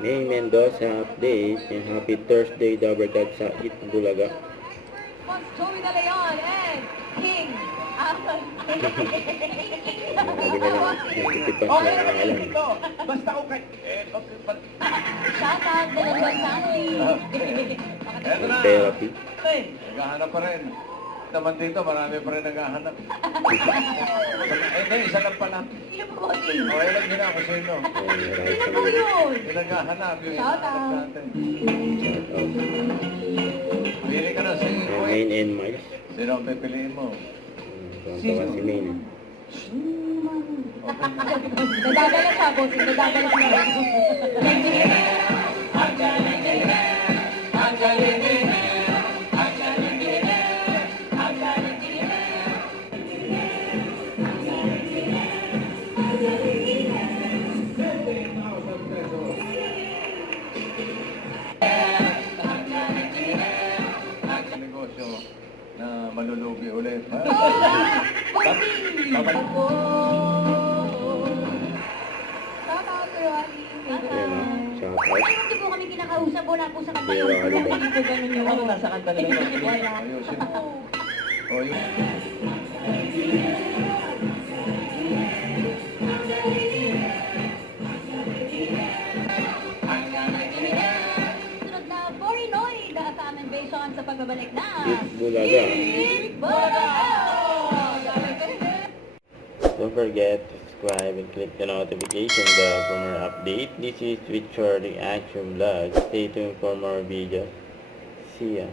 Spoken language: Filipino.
May Mendoza updates and happy Thursday Dabberdag sa Itbulaga. Joey De Leon and King Alan. Sabi na lang, nagtitipas na alam. Basta ako kay... Shout out De Leon family. Eto na. Therapy. Naghahanap pa rin. Naman dito, marami pa rin naghahanap. Hindi, isa lang pala. Sino po ba din? O, ilang gina ako sa inyo. Sino po yun? Yung naghahanap. Yung Shout hinahanap out. natin. Shout out. Pili ka na si Kuya. Main and Miles. Sino ang pipiliin mo? Tuwan-tuwa si Main. Nadadala siya, boss. Nadadala siya. Negosyo na malulugi ulit. Ha? Bossing! Babalik. Opo. Shout out, Sir Ali. Shout out. Ay, hindi po kami kinakausap. Wala po sa kanta Hindi, yung wala. hindi po ganun yung... Ano nasa kanta na lang? Wala. Ayusin mo. O, yung... Sunod na Porinoy, sa aming version sa pagbabalik na Itbulaga. Itbulaga! Don't forget to subscribe and click the notification bell for more update. This is Richard Reaction Vlog. Stay tuned for more videos. See ya.